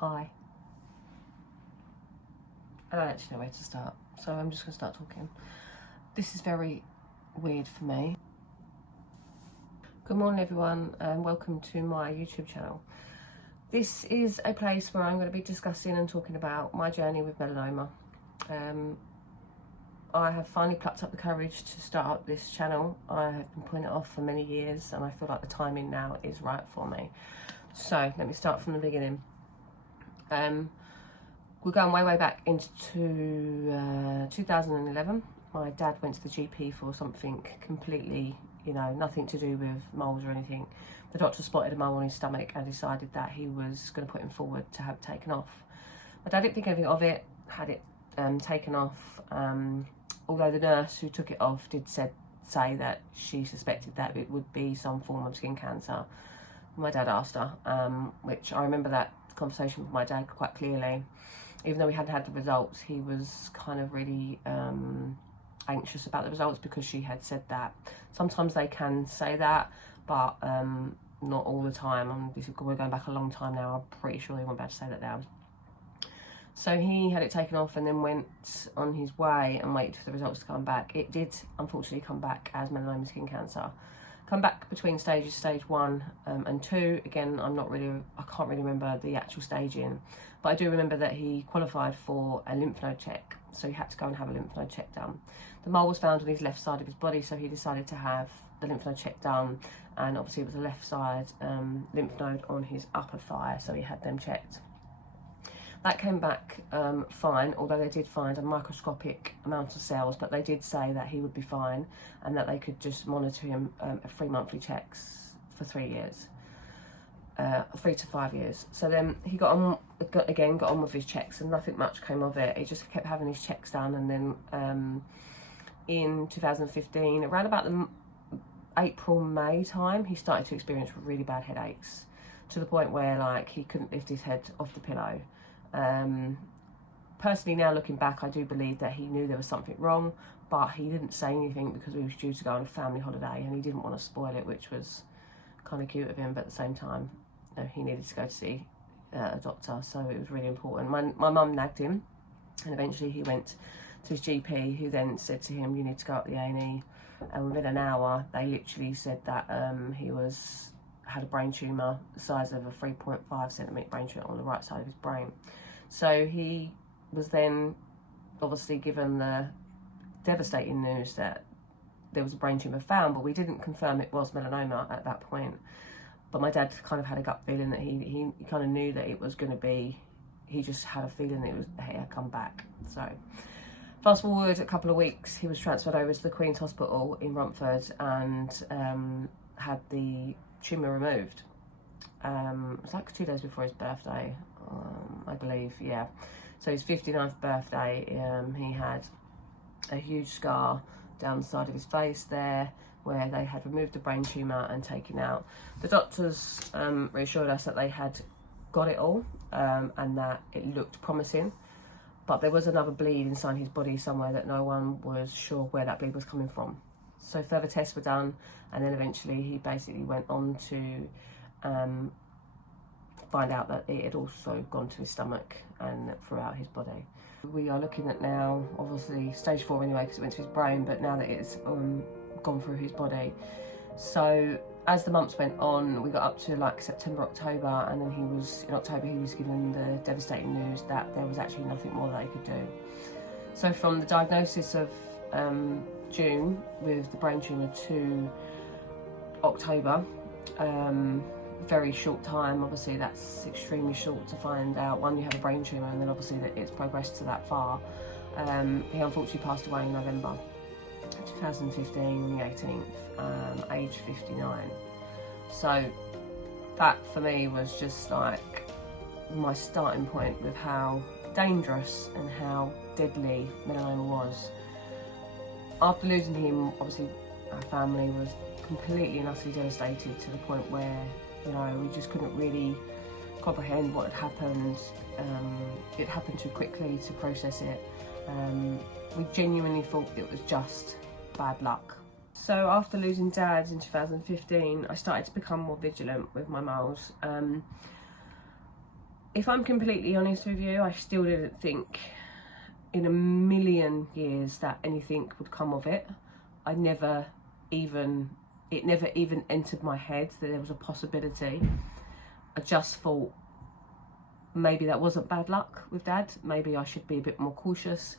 Hi. I don't actually know where to start, so I'm just going to start talking. This is very weird for me. Good morning everyone and welcome to my YouTube channel. This is a place where I'm going to be discussing and talking about my journey with melanoma. I have finally plucked up the courage to start up this channel. I have been putting it off for many years and I feel like the timing now is right for me. So let me start from the beginning. We're going way back into 2011. My dad went to the GP for something completely, nothing to do with moles or anything. The doctor spotted a mole on his stomach and decided that he was going to put him forward to have it taken off. My dad didn't think anything of it, had it taken off, although the nurse who took it off did say that she suspected that it would be some form of skin cancer. My dad asked her, which I remember that conversation with my dad quite clearly. Even though we hadn't had the results, he was kind of really anxious about the results because she had said that. Sometimes they can say that, but not all the time. We're going back a long time now. I'm pretty sure they weren't about to say that now. So he had it taken off and then went on his way and waited for the results to come back. It did unfortunately come back as melanoma skin cancer. Come back between stages, stage 1 and 2. Again, I can't really remember the actual staging, but I do remember that he qualified for a lymph node check, so he had to go and have a lymph node check done. The mole was found on his left side of his body, so he decided to have the lymph node check done, and obviously it was a left side lymph node on his upper thigh, so he had them checked. That came back fine, although they did find a microscopic amount of cells, but they did say that he would be fine and that they could just monitor him at 3 monthly checks for 3 years, 3 to 5 years. So then he got on with his checks and nothing much came of it. He just kept having his checks done, and then in 2015, around about the April-May time, he started to experience really bad headaches to the point where he couldn't lift his head off the pillow. Personally, now looking back, I do believe that he knew there was something wrong, but he didn't say anything because we was due to go on a family holiday and he didn't want to spoil it, which was kind of cute of him, but at the same time, he needed to go to see a doctor, so it was really important. My mum nagged him, and eventually he went to his GP, who then said to him, "You need to go up the A&E," and within an hour, they literally said that he had a brain tumour the size of a 3.5 centimetre brain tumour on the right side of his brain. So he was then obviously given the devastating news that there was a brain tumour found, but we didn't confirm it was melanoma at that point. But my dad kind of had a gut feeling that he kind of knew that it was going to be, he just had a feeling that it had come back. So fast forward a couple of weeks, he was transferred over to the Queen's Hospital in Romford and had the tumour removed. It was like 2 days before his birthday, I believe, yeah. So his 59th birthday, he had a huge scar down the side of his face there where they had removed the brain tumour and taken out. The doctors reassured us that they had got it all and that it looked promising, but there was another bleed inside his body somewhere that no one was sure where that bleed was coming from. So further tests were done, and then eventually he basically went on to find out that it had also gone to his stomach and throughout his body. We are looking at now, obviously stage 4 anyway because it went to his brain, but now that it's gone through his body. So as the months went on, we got up to September, October, and then in October he was given the devastating news that there was actually nothing more that he could do. So from the diagnosis of June with the brain tumour to October, very short time. Obviously that's extremely short to find out, one, you have a brain tumour, and then obviously that it's progressed to that far. He unfortunately passed away in November 2015 on the 18th, aged 59. So that for me was just my starting point with how dangerous and how deadly melanoma was. After losing him, obviously our family was completely and utterly devastated to the point where, we just couldn't really comprehend what had happened. It happened too quickly to process it. We genuinely thought it was just bad luck. So after losing Dad in 2015, I started to become more vigilant with my moles. if I'm completely honest with you, I still didn't think in a million years that anything would come of it. It never even entered my head that there was a possibility. I just thought maybe that wasn't bad luck with Dad. Maybe I should be a bit more cautious.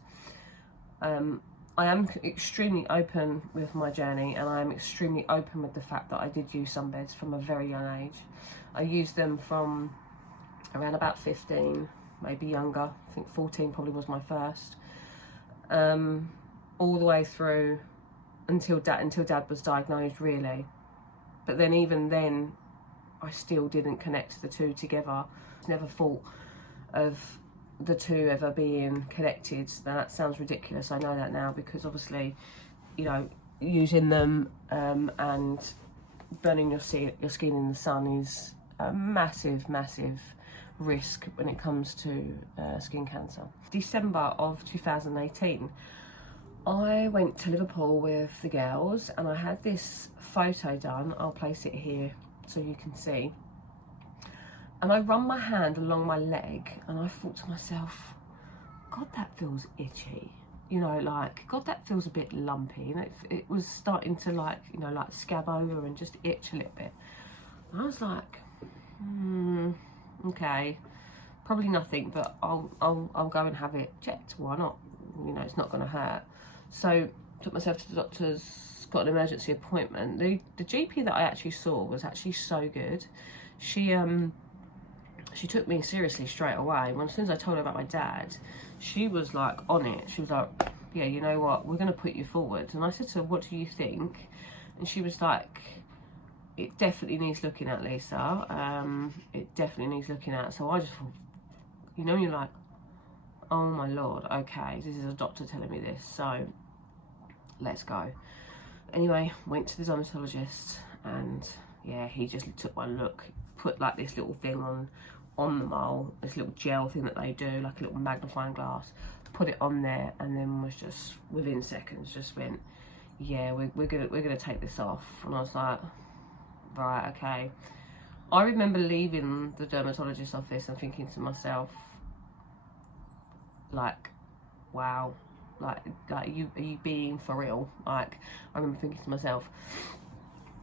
I am extremely open with my journey, and I am extremely open with the fact that I did use sunbeds from a very young age. I used them from around about 15, maybe younger. I think 14 probably was my first. All the way through until Dad was diagnosed, really. But then even then, I still didn't connect the two together. Never thought of the two ever being connected. That sounds ridiculous, I know that now, because obviously, you know, using them and burning your skin in the sun is a massive risk when it comes to skin cancer. December of 2018, I went to Liverpool with the girls and I had this photo done. I'll place it here so you can see. And I run my hand along my leg and I thought to myself, God, that feels itchy. You know, like, God, that feels a bit lumpy. And it was starting to, like, you know, like scab over and just itch a little bit. And I was like, okay, probably nothing, but I'll go and have it checked. Why not? You know, it's not going to hurt. So took myself to the doctor's, got an emergency appointment. The GP that I actually saw was actually so good. She took me seriously straight away. As soon as I told her about my dad, she was like on it. She was like, yeah, you know what, we're going to put you forward. And I said to her, what do you think? And she was like, it definitely needs looking at, Lisa. It definitely needs looking at. So I just thought, you know, you're like, oh my Lord, okay, this is a doctor telling me this, so let's go. Anyway, went to the dermatologist and yeah, he just took one look, put like this little thing on the mole, this little gel thing that they do, like a little magnifying glass, put it on there, and then was just within seconds just went, yeah, we're gonna take this off. And I was like, right, okay. I remember leaving the dermatologist's office and thinking to myself, like, wow, like are you being for real? Like, I remember thinking to myself,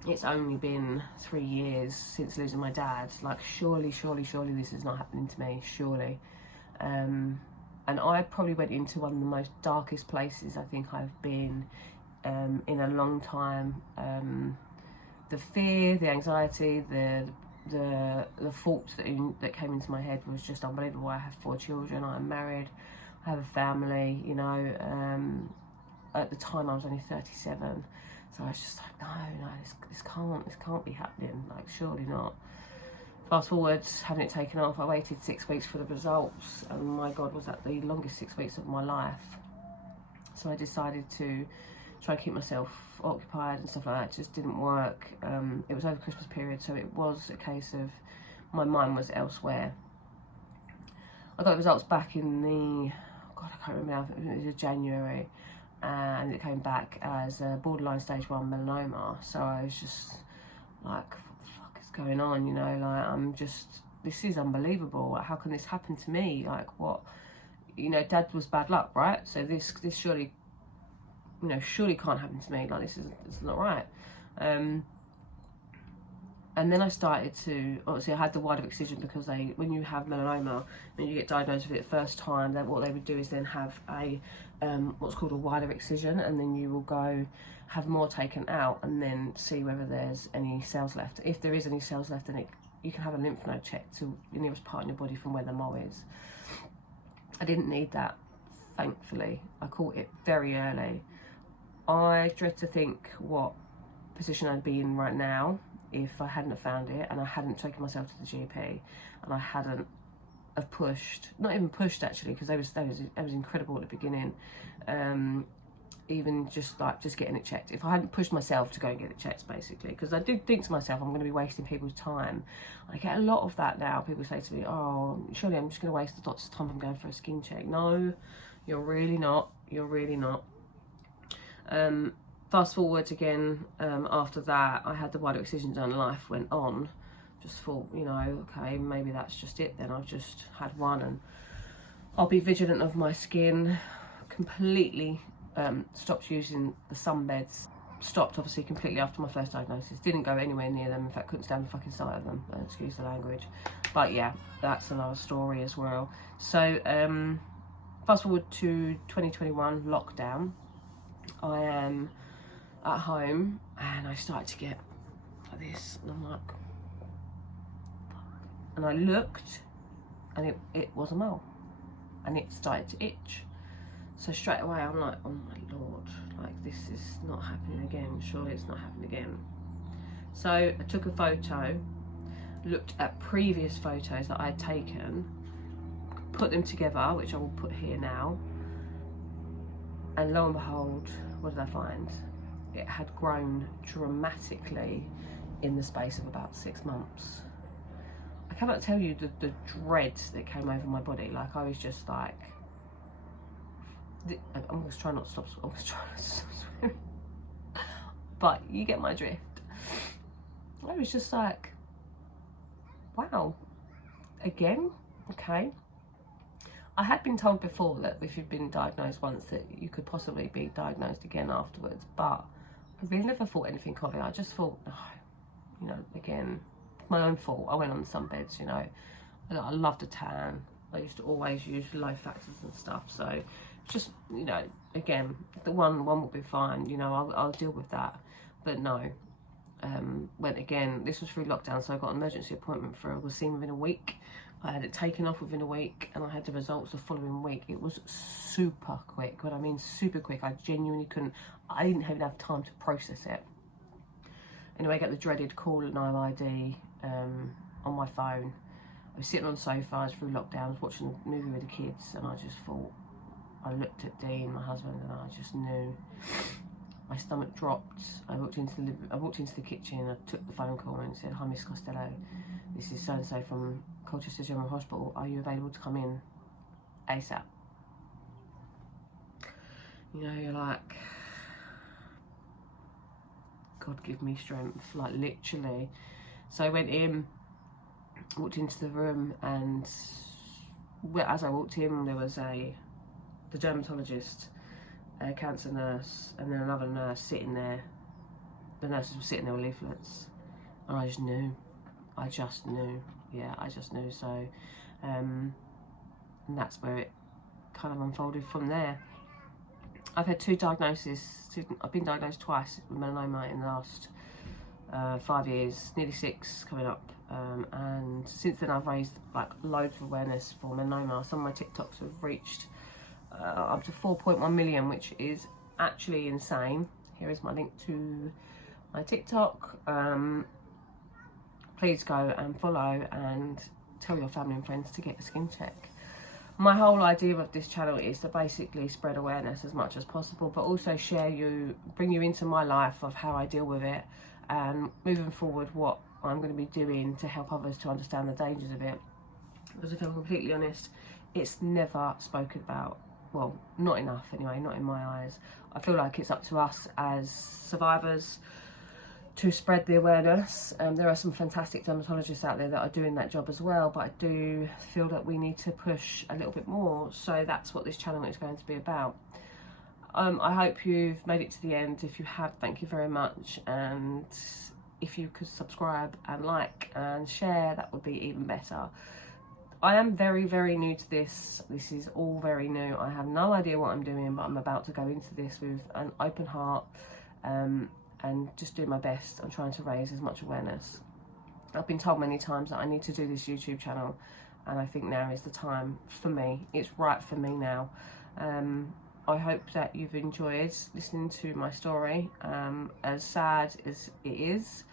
it's only been 3 years since losing my dad. Like, surely this is not happening to me, surely. And I probably went into one of the most darkest places I think I've been in a long time. The fear, the anxiety, the thoughts that came into my head was just unbelievable. I have 4 children, I'm married, I have a family, you know. At the time I was only 37. So I was just like, no, this can't be happening, like, surely not. Fast forward, having it taken off, I waited 6 weeks for the results, and my God, was that the longest 6 weeks of my life. So I decided to try to keep myself occupied and stuff like that. It just didn't work. It was over Christmas period, so it was a case of my mind was elsewhere. I got the results back in the, God, I can't remember now, it was January. And it came back as a borderline stage 1 melanoma. So I was just like, what the fuck is going on? You know, like, this is unbelievable. Like, how can this happen to me? Like, what? You know, Dad was bad luck, right? So this surely, you know, surely can't happen to me. Like, this is not right. And then I started to, obviously I had the wider excision because when you have melanoma, when you get diagnosed with it the first time, then what they would do is then have a, what's called a wider excision, and then you will go have more taken out and then see whether there's any cells left. If there is any cells left, then you can have a lymph node check to the nearest part in your body from where the mole is. I didn't need that, thankfully. I caught it very early. I dread to think what position I'd be in right now if I hadn't have found it and I hadn't taken myself to the GP and I hadn't have pushed, not even pushed actually, because they was incredible at the beginning. Even just getting it checked. If I hadn't pushed myself to go and get it checked, basically, because I did think to myself, I'm going to be wasting people's time. I get a lot of that now. People say to me, oh, surely I'm just going to waste the doctor's time from going for a skin check. No, you're really not. You're really not. Fast forward again, after that, I had the wider excision done, life went on. just thought, you know, okay, maybe that's just it then. I've just had one, and I'll be vigilant of my skin. Completely stopped using the sunbeds. Stopped obviously completely after my first diagnosis. Didn't go anywhere near them. In fact, couldn't stand the fucking sight of them. Excuse the language. But yeah, that's another story as well. So fast forward to 2021 lockdown. I am at home and I started to get like this, and I'm like, and I looked, and it was a mole, and it started to itch. So straight away I'm like, oh my lord, like this is not happening again. Surely it's not happening again. So I took a photo, looked at previous photos that I had taken, put them together, which I will put here now, and lo and behold, what did I find? It had grown dramatically in the space of about 6 months. I cannot tell you the dread that came over my body. Like, I was just like, I'm going to try not to stop, I'm going to try not to stop swearing. But you get my drift. I was just like, wow, again? Okay. I had been told before that if you've been diagnosed once that you could possibly be diagnosed again afterwards, but I really never thought anything of it. I just thought, oh, you know, again, my own fault. I went on some beds, you know. I loved a tan. I used to always use low factors and stuff. So just, you know, again, the one will be fine. You know, I'll deal with that. But no, went again. This was through lockdown, so I got an emergency appointment for, was seen within a week. I had it taken off within a week, and I had the results the following week. It was super quick. When I mean super quick, I genuinely couldn't, I didn't even have time to process it. Anyway, I got the dreaded call at IMID on my phone. I was sitting on the sofa, I was through lockdown, I was watching a movie with the kids, and I just thought, I looked at Dean, my husband, and I just knew. My stomach dropped. I walked into the kitchen, I took the phone call and said, hi Miss Costello, this is so-and-so from Colchester General Hospital, are you available to come in ASAP? You know, you're like, God give me strength, like literally. So I went in, walked into the room, and as I walked in, there was the dermatologist, a cancer nurse, and then another nurse sitting there. The nurses were sitting there with leaflets, and I just knew. Yeah, I just knew. So, and that's where it kind of unfolded from there. I've had 2 diagnoses. I've been diagnosed twice with melanoma in the last 5 years, nearly 6 coming up. And since then I've raised like loads of awareness for melanoma. Some of my TikToks have reached up to 4.1 million, which is actually insane. Here is my link to my TikTok. Please go and follow and tell your family and friends to get a skin check. My whole idea of this channel is to basically spread awareness as much as possible, but also bring you into my life of how I deal with it, and moving forward what I'm going to be doing to help others to understand the dangers of it. Because if I'm completely honest, it's never spoken about. Well, not enough anyway, not in my eyes. I feel like it's up to us as survivors to spread the awareness. There are some fantastic dermatologists out there that are doing that job as well, but I do feel that we need to push a little bit more. So that's what this channel is going to be about. I hope you've made it to the end. If you have, thank you very much. And if you could subscribe and like and share, that would be even better. I am very, very new to this. This is all very new. I have no idea what I'm doing, but I'm about to go into this with an open heart and just do my best. I'm trying to raise as much awareness. I've been told many times that I need to do this YouTube channel, and I think now is the time for me. It's right for me now. I hope that you've enjoyed listening to my story. As sad as it is,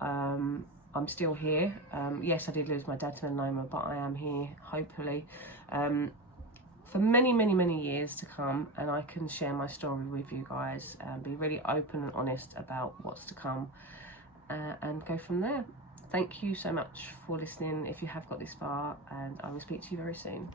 I'm still here. Yes, I did lose my dad to melanoma, but I am here, hopefully, for many, many, many years to come, and I can share my story with you guys and be really open and honest about what's to come, and go from there. Thank you so much for listening if you have got this far, and I will speak to you very soon.